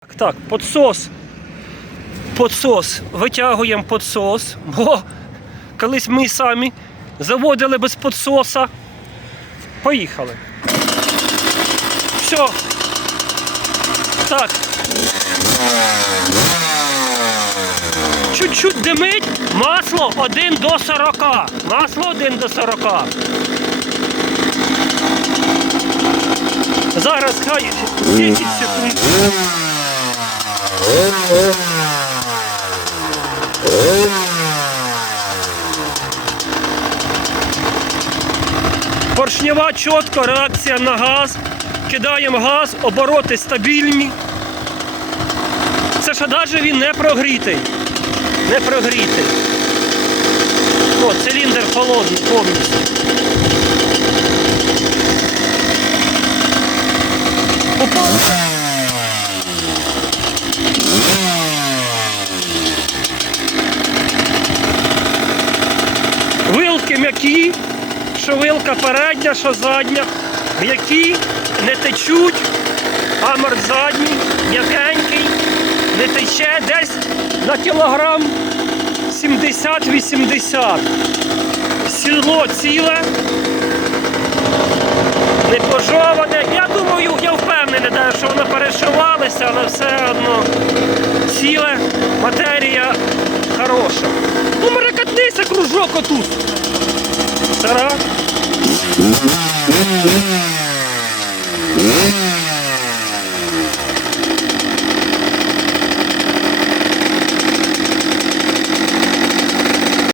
Так, так, подсос. Подсос. Витягуємо подсос, бо колись ми самі заводили без подсоса. Поїхали. Все. Так. Чуть-чуть димить. Масло 1 до 40. Масло 1 до 40. Зараз хай 10 секунд. Поршнева чітко, реакція на газ. Кидаємо газ, обороти стабільні. Це ще навіть він не прогрітий. Не прогрітий. О, циліндр холодний повністю. Вилки м'які, що вилка передня, що задня. М'які, не течуть, амор задній, м'якенький, не тече десь на кілограм 70-80. Сідло ціле, не пожоване. Я думаю, я впевнений, що воно перешивалося, але все одно ціле, матерія хороша. Кружок отут. Тара.